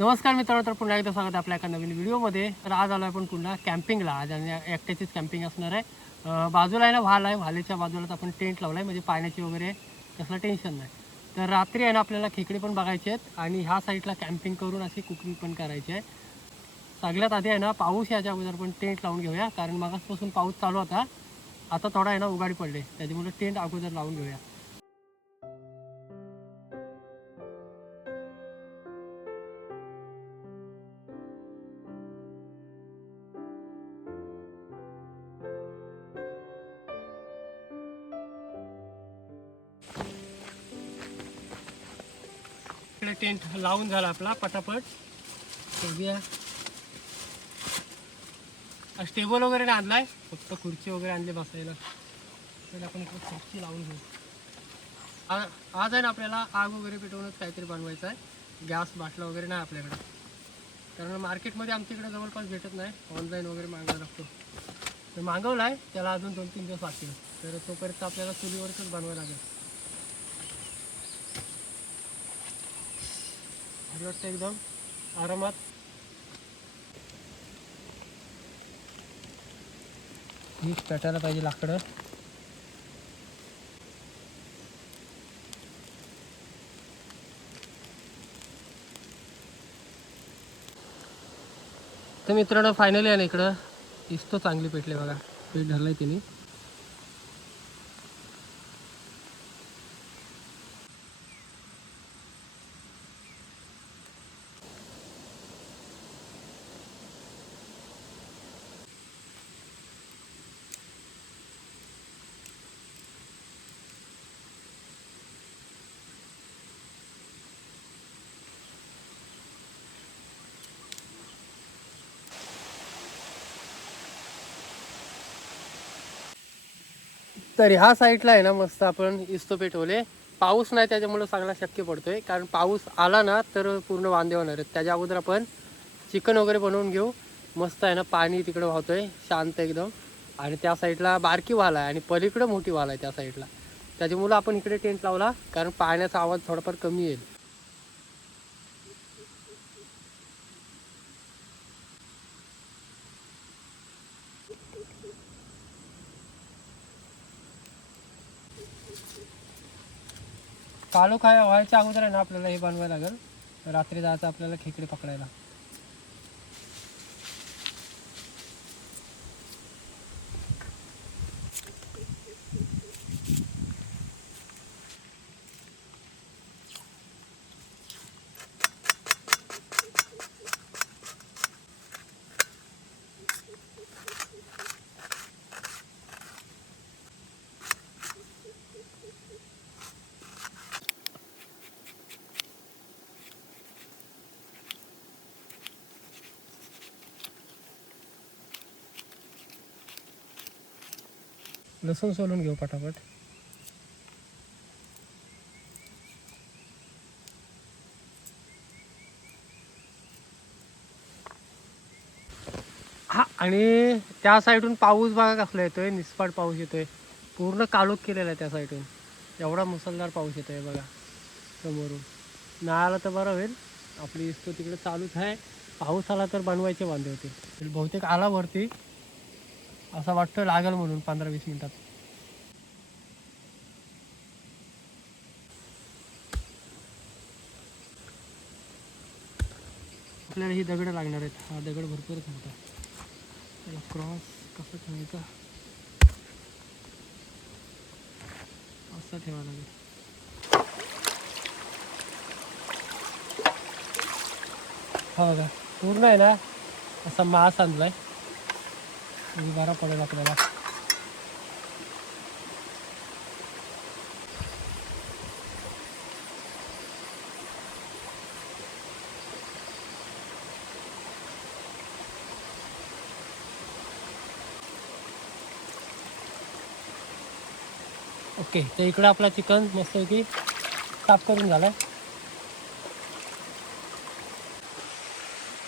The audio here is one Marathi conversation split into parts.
नमस्कार मित्रांनो, तर पुन्हा एकदा स्वागत आहे आपल्या एका नवीन व्हिडिओमध्ये. तर आज आलो आपण पुन्हा कॅम्पिंगला. आज आणि एकट्याचीच कॅम्पिंग असणार आहे. बाजूला आहे ना व्हाल आहे, व्हालीच्या बाजूलाच आपण टेंट लावला आहे, म्हणजे पाण्याची वगैरे कसलं टेन्शन नाही. तर रात्री आहे ना आपल्याला खेकडे पण बघायचे आहेत आणि ह्या साईडला कॅम्पिंग करून अशी कुकिंग पण करायची आहे. सगळ्यात आधी आहे ना पाऊस याच्या अगोदर पण टेंट लावून घेऊया, कारण मागासपासून पाऊस चालू होता. आता थोडा आहे ना उघाडी पडले, त्याच्यामुळे टेंट अगोदर लावून घेऊया. इकडे टेंट लावून झाला आपला पटापट. बघूया, टेबल वगैरे नाही आणलाय, फक्त खुर्ची वगैरे आणली बसायला. तर आपण इकडे खुर्ची लावून घेऊ. आज आहे ना आपल्याला आग वगैरे पेटवूनच काहीतरी बनवायचं आहे. गॅस बाटला वगैरे नाही आपल्याकडे, कारण मार्केटमध्ये आमच्या इकडे जवळपास भेटत नाही. ऑनलाईन वगैरे मागावं लागतो. तर मागवला आहे, त्याला अजून 2-3 दिवस लागतील. तर तोपर्यंत आपल्याला चुलीवरच बनवावं लागेल. भारी वाटतं एकदम आरामात. हीच पेटायला पाहिजे लाकडं. तर मित्रांनो फायनली आहे ना इकडं दिसतो चांगली पेटले बघा. पेट धरलाय तिने. तर ह्या साईडला आहे ना मस्त आपण इस्तो पेटवले. पाऊस नाही त्याच्यामुळे चांगला शक्य पडतोय, कारण पाऊस आला ना तर पूर्ण वांदे होणार आहेत. त्याच्या अगोदर आपण चिकन वगैरे बनवून घेऊ. मस्त आहे ना, पाणी तिकडं वाहतोय शांत एकदम. आणि त्या साईडला बारकी वाल आहे आणि पलीकडं मोठी वाल आहे त्या साईडला. त्याच्यामुळं आपण इकडे टेंट लावला, कारण पाण्याचा आवाज थोडाफार कमी येईल. काळोख व्हायच्या अगोदर आहे ना आपल्याला हे बनवायला लागेल. रात्री जायचं आपल्याला खेकडे पकडायला. लसूण सोलून घेऊ पटापट. हा, आणि त्या साईडून पाऊस बघा कसला येतोय, निस्पाट पाऊस येतोय. पूर्ण काळोख केलेला आहे त्या साईडून. एवढा मुसळधार पाऊस येतोय बघा समोरून. नाही आला तर बरं होईल. आपली इस्तो तिकडे चालूच आहे. पाऊस आला तर बनवायचे वांदे होते. बहुतेक आला वरती, असं वाटतं लागेल म्हणून 15-20 मिनिटात. आपल्याला ही दगड लागणार आहेत. हा दगड भरपूरच मोठा. त्याला क्रॉस कसं ठेवायचा, असं ठेवायला लागेल. हा बघा, पूर्ण आहे ना असा मास आणलाय, म्हणजे बरा पडेल आपल्याला. ओके, तर इकडं आपला चिकन मस्तपैकी साफ करून झालाय.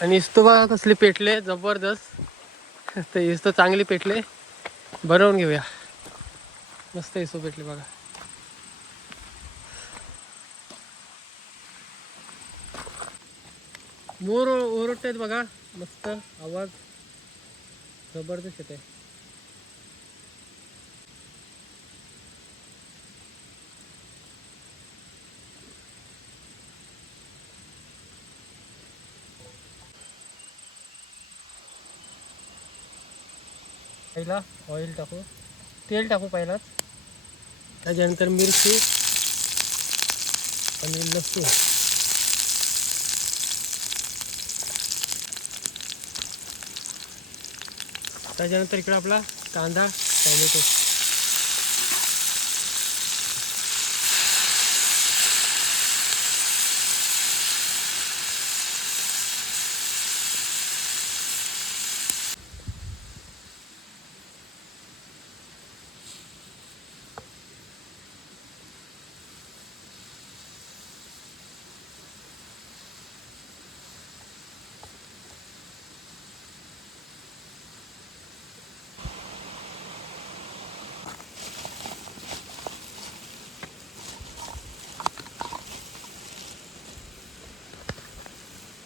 आणि इस्तो बघा कसले पेटले जबरदस्त. तर इस्तो चांगली पेटले, बनवून घेऊया. मस्त इस्तो पेटले बघा. मोर ओरडतायत बघा, मस्त आवाज जबरदस्त येते. पहिला ऑइल टाकू, तेल टाकू पहिलाच, त्याच्यानंतर मिरची आणि लसूण. त्याच्यानंतर इकडे आपला कांदा टॅमॅटो.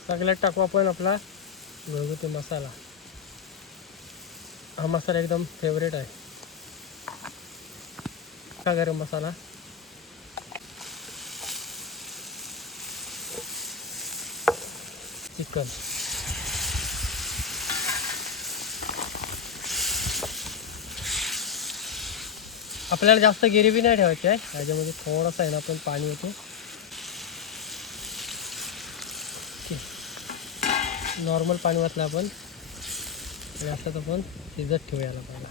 सगळ्यात टाकू आपण आपला घरगुती मसाला. हा मसाला एकदम फेवरेट आहे, का गरम मसाला. चिकन, आपल्याला जास्त गिरेवी नाही ठेवायची आहे, त्याच्यामध्ये थोडासा आहे ना आपण पाणी होतो. नॉर्मल पाणी वाचलं आपण, असं आपण शिजत ठेवूयाला पहिला.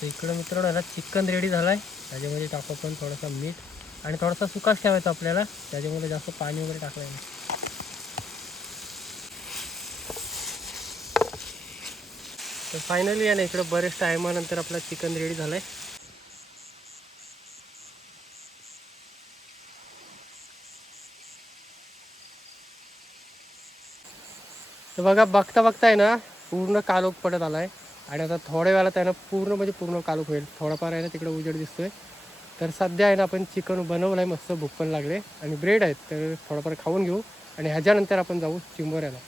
तर इकडं मित्रांनो याला चिकन रेडी झाला आहे. त्याच्यामध्ये टाकू आपण थोडासा मीठ आणि थोडासा सुकाच ठेवायचा आपल्याला, त्याच्यामध्ये जास्त पाणी वगैरे टाकलं नाही. तर फायनली आहे ना इकडं बरेच टायमानंतर आपला चिकन रेडी झालं आहे. तर बघा, बघता बघता आहे ना पूर्ण कालोख पडत आला आहे. आणि आता थोड्या वेळात आहे ना पूर्ण म्हणजे पूर्ण कालोख होईल. थोडाफार आहे ना तिकडे उजेड दिसतोय. तर सध्या आहे ना आपण चिकन बनवलं आहे, मस्त भूक पण लागले आणि ब्रेड आहेत, तर थोडंफार खाऊन घेऊ आणि ह्याच्यानंतर आपण जाऊ चिंबोऱ्याला.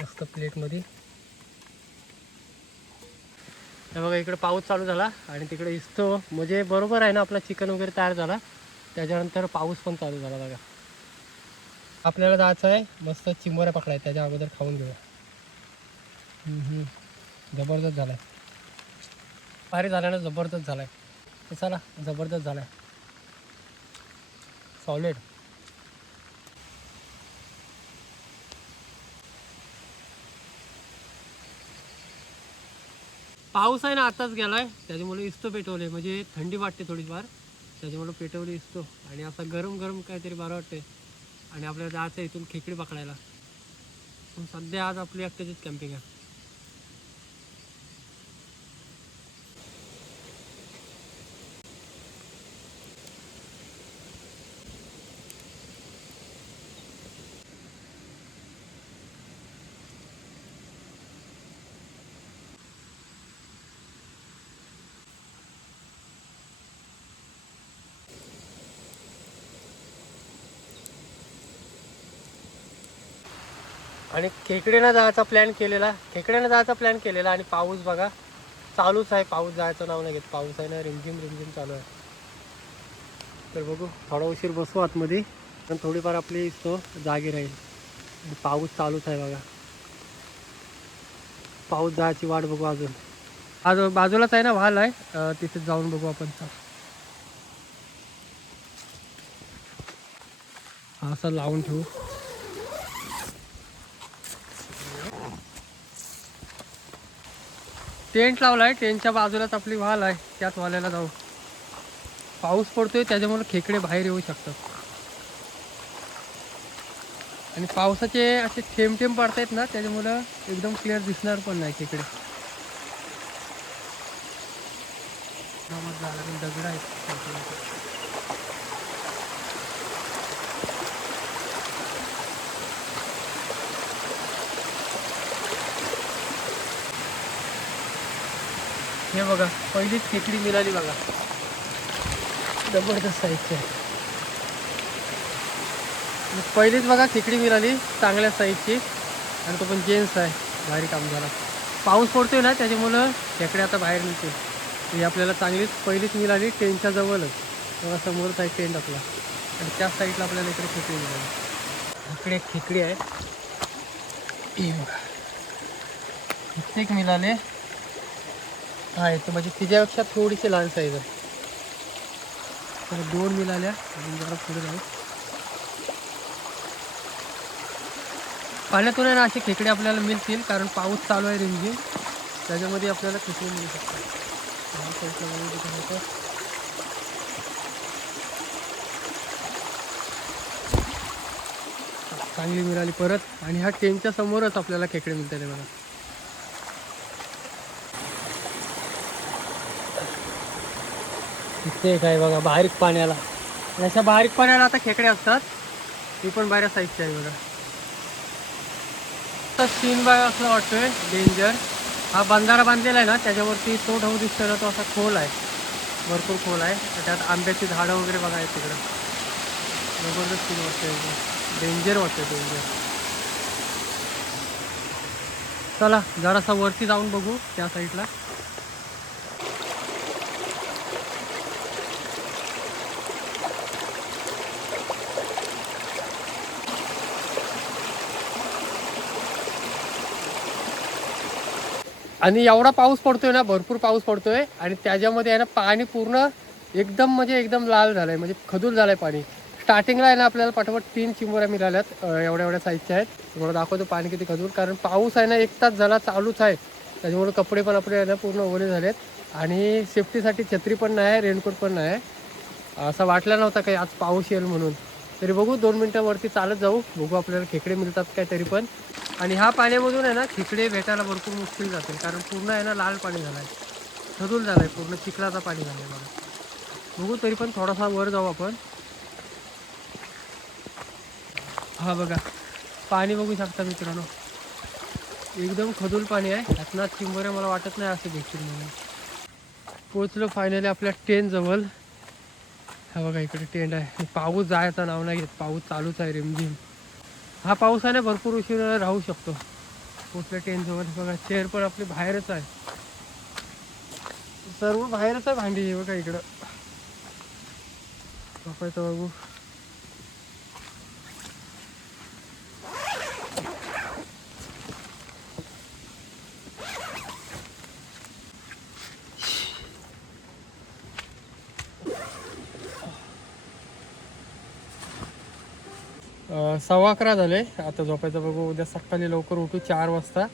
मस्त प्लेटमध्ये. तर बघा इकडे पाऊस चालू झाला आणि तिकडे दिसतो, म्हणजे बरोबर आहे ना आपला चिकन वगैरे तयार झाला. त्याच्यानंतर पाऊस पण चालू झाला बघा. आपल्याला जायचं आहे मस्त चिंबोऱ्या पकडाय, त्याच्या अगोदर खाऊन घेऊया. जबरदस्त झालाय, भारी झाला ना, जबरदस्त झालाय. चला, जबरदस्त झालाय, सॉलिड. पाऊस आहे ना आताच गेलाय, त्याच्यामुळे इस्तो पेटवले, म्हणजे थंडी वाटते थोडीफार, त्याच्यामुळे पेटवले इस्तो. आणि आता गरम गरम काहीतरी बरं वाटते. आणि आपल्याला जायचं आहे इथून खेकडी पकडायला. पण सध्या आज आपली एकट्याचीच कॅम्पिंग आहे. आणि खेकड्यानं जायचा प्लॅन केलेला आणि पाऊस बघा चालूच आहे. पाऊस जायचं नाव नाही घेत. पाऊस आहे ना रिमझिम रिमझिम चालू आहे. तर बघू, थोडा उशीर बसू आतमध्ये, पण थोडीफार आपली तो जागी राहील. पाऊस चालूच आहे बघा. पाऊस जायची वाट बघू अजून. आज बाजूलाच आहे ना वाल आहे, तिथे जाऊन बघू आपण. असं लावून ठेवू. टेंट लावला आहे, टेंटच्या बाजूलाच आपली वाल आहे, त्याच वाल्याला जाऊ. पाऊस पडतोय त्याच्यामुळे खेकडे बाहेर येऊ शकतात. आणि पावसाचे असे थेंब थेंब पडतायत ना, त्याच्यामुळं एकदम क्लिअर दिसणार पण नाही खेकडे. दगड आहेत. हे हे बघा पहिलीच खेकडी मिळाली बघा, जबरदस्त साईजची आहे. पहिलीच बघा खेकडी मिळाली चांगल्या साईजची, आणि तो पण जेन्स आहे. भारी काम झाला. पाऊस पडतोय ना त्याच्यामुळं खेकडे आता बाहेर निघते. ही आपल्याला चांगलीच पहिलीच मिळाली टेंटच्या जवळच. तेव्हा समोरच आहे टेंट आपला, आणि त्या साईडला आपल्याला इकडे खेकडी मिळाली. इकडे एक खेकडी आहे, एक मिळाले आहे तर म्हणजे तिच्यापेक्षा थोडीशी लहान साईज आहे. तर 2 मिळाल्या. अजून जरा पुढे जाऊ. पाण्यातून आहे ना असे खेकडे आपल्याला मिळतील, कारण पाऊस चालू आहे रिमझिम, त्याच्यामध्ये आपल्याला खेकडे मिळू शकतात. चांगली मिळाली परत, आणि ह्या टेंटच्या समोरच आपल्याला खेकडे मिळतात आहे बघा. इथे काय बघा बारीक पाण्याला, अशा बारीक पाण्याला आता खेकडे असतात. ही पण बाहेर साईजची आहे बघा. तर 3 बाय असं वाटतोय डेंजर. हा बंधारा बांधलेला आहे ना, त्याच्यावरती तो ढव दिसतोय ना, तो असा खोल आहे, भरपूर खोल आहे. त्यात आंब्याची झाडं वगैरे बघा आहेत तिकडं. जबरदस्त फील वाटतंय, डेंजर वाटतंय डेंजर. चला जरासा वरती जाऊन बघू त्या साईडला. आणि एवढा पाऊस पडतोय ना, भरपूर पाऊस पडतोय, आणि त्याच्यामध्ये आहे ना पाणी पूर्ण एकदम म्हणजे एकदम लाल झालंय, म्हणजे खदूल झालंय पाणी. स्टार्टिंगला आहे ना आपल्याला पाठोपाठ 3 चिंबोऱ्या मिळाल्यात, एवढ्या एवढ्या साईजच्या आहेत. तुम्हाला दाखवतो पाणी किती खदूल, कारण पाऊस आहे ना 1 तास झाला चालूच आहे. त्याच्यामुळे कपडे पण आपले आहे ना पूर्ण ओले झालेत, आणि सेफ्टीसाठी छत्री पण नाही आहे, रेनकोट पण नाही आहे. असं वाटलं नव्हतं काही आज पाऊस येईल म्हणून. तरी बघू 2 मिनटावरती चालत जाऊ, बघू आपल्याला खेकडे मिळतात काय तरी पण. आणि ह्या पाण्यामधून आहे ना खेकडे भेटायला भरपूर मुश्किल जातील, कारण पूर्ण आहे ना लाल पाणी झालं आहे, खदूल झालं आहे, पूर्ण चिखलाचा पाणी झालं आहे बघा. बघू तरी पण थोडासा वर जाऊ आपण. हा बघा पाणी बघू शकता मित्रांनो, एकदम खदूल पाणी आहे. ह्यातनं चिंबोऱ्या मला वाटत नाही असे भेटतील म्हणून. पोचलो फायनली आपल्या टेंट जवळ. हा बघा इकडे टेंट आहे. पाऊस जायचं नाव नाही घेत, पाऊस चालूच आहे रिमझिम. हा पाऊस आहे ना भरपूर उशीर राहू शकतो. पोचल्या टेंटजवळ बघा, चेअर पण आपली बाहेरच आहे, सर्व बाहेरच आहे भांडी. हे बघा इकडं झोपायचं बघू. सव्वा 11 झाले, आता झोपायचं बघू. उद्या सकाळी लवकर उठू 4 वाजता.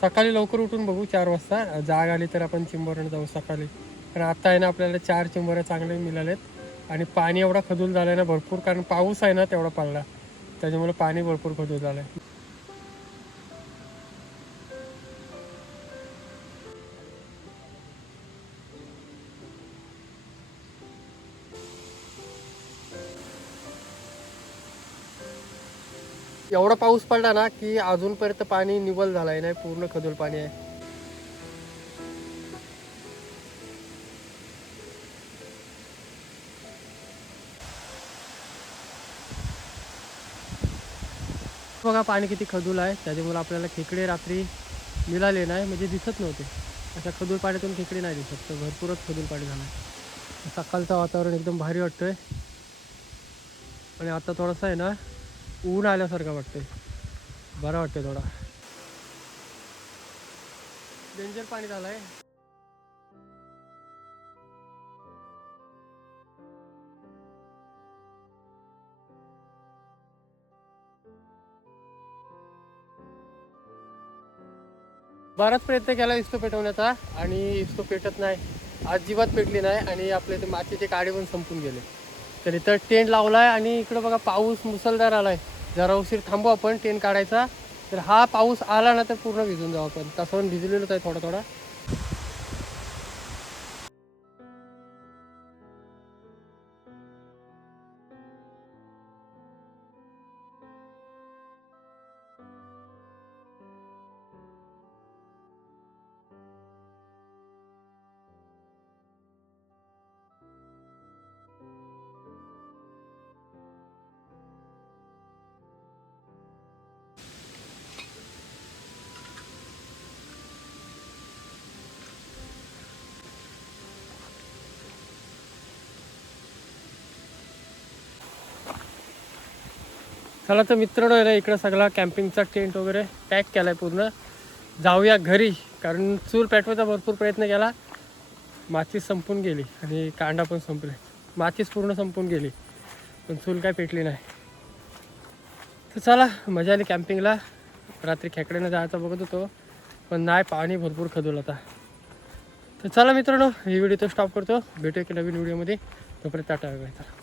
सकाळी लवकर उठून बघू 4 वाजता. जाग आली तर आपण चिंबोऱ्याला जाऊ सकाळी. पण आता आहे ना आपल्याला 4 चिंबोऱ्या चांगले मिळालेत, आणि पाणी एवढा खदूल झालं आहे ना भरपूर, कारण पाऊस आहे ना तेवढा पडला, त्याच्यामुळे पाणी भरपूर खदूल झालं आहे. एवढा पाऊस पडला ना की अजूनपर्यंत पाणी निवल झालाय नाही, पूर्ण खदूल पाणी आहे. बघा पाणी किती खदूल आहे, त्याच्यामुळे आपल्याला खेकडे रात्री मिळाले नाही, म्हणजे दिसत नव्हते. अशा खदूल पाण्यातून खेकडे नाही दिसत, तर भरपूरच खदूल पाणी झालं आहे. सकाळचं वातावरण एकदम भारी वाटतंय, आणि आता थोडंसं आहे ना ऊन आल्यासारखं वाटतंय, बरं वाटतंय थोडा. डेंजर पाणी झालं आहे. बराच प्रयत्न केला इस्तो पेटवण्याचा, आणि इस्तो पेटत नाही, अजिबात पेटली नाही. आणि आपले ते मातीचे काडे पण संपून गेले. तर इथं टेंट लावलाय, आणि इकडं बघा पाऊस मुसळधार आलाय. जरा उशीर थांबू आपण टेंट काढायचा. तर हा पाऊस आला ना तर पूर्ण भिजून जाऊ आपण. तसं भिजलेलोच आहे थोडा थोडा. चला तर मित्रांनो आहे ना, इकडं सगळा कॅम्पिंगचा टेंट वगैरे पॅक केला आहे पूर्ण. जाऊया घरी, कारण चूल पेटवायचा भरपूर प्रयत्न केला, माचीस संपून गेली आणि कांडा पण संपले. माचीस पूर्ण संपून गेली पण चूल काय पेटली नाही. तर चला मजा आली कॅम्पिंगला. रात्री खेकड्यानं जायचं बघत होतो पण नाही, पाणी भरपूर खदवलं आता. तर चला मित्रांनो, ही व्हिडिओ तो स्टॉप करतो. भेटूया की नवीन व्हिडिओमध्ये. तोपर्यंत टाटा बाय बाय.